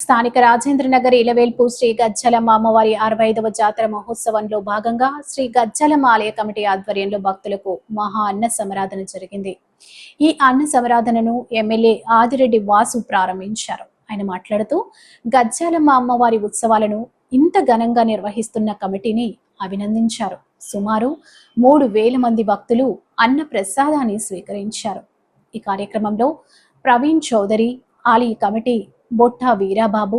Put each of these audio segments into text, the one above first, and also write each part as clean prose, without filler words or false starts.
స్థానిక రాజేంద్రనగర్ ఇలవేల్పు శ్రీ గజ్జలమ్మ అమ్మవారి 65వ జాతర మహోత్సవంలో భాగంగా శ్రీ గజ్జలమ్మ ఆలయ కమిటీ ఆధ్వర్యంలో భక్తులకు మహా అన్న సమరాధన జరిగింది. ఈ అన్న సమరాధనను ఎమ్మెల్యే ఆదిరెడ్డి వాసు ప్రారంభించారు. ఆయన మాట్లాడుతూ గజ్జలమ్మ అమ్మవారి ఉత్సవాలను ఇంత ఘనంగా నిర్వహిస్తున్న కమిటీని అభినందించారు. సుమారు 3000 మంది భక్తులు అన్న ప్రసాదాన్ని స్వీకరించారు. ఈ కార్యక్రమంలో ప్రవీణ్ చౌదరి, ఆలయ కమిటీ బొట్టా వీరాబాబు,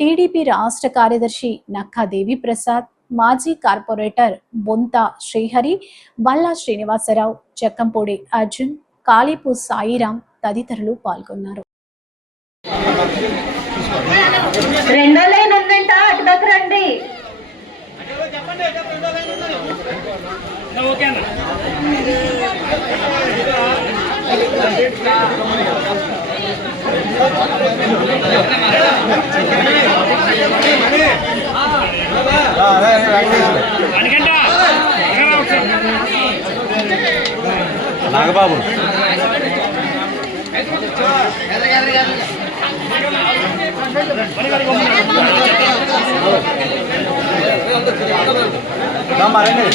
టీడీపీ రాష్ట్ర కార్యదర్శి నక్కా దేవి ప్రసాద్, మాజీ కార్పొరేటర్ బొంత శ్రీహరి, బల్లా శ్రీనివాసరావు, చెక్కంపూడి అర్జున్, కాళీపు సాయిరాం తదితరులు పాల్గొన్నారు. నాగబాబు మరండి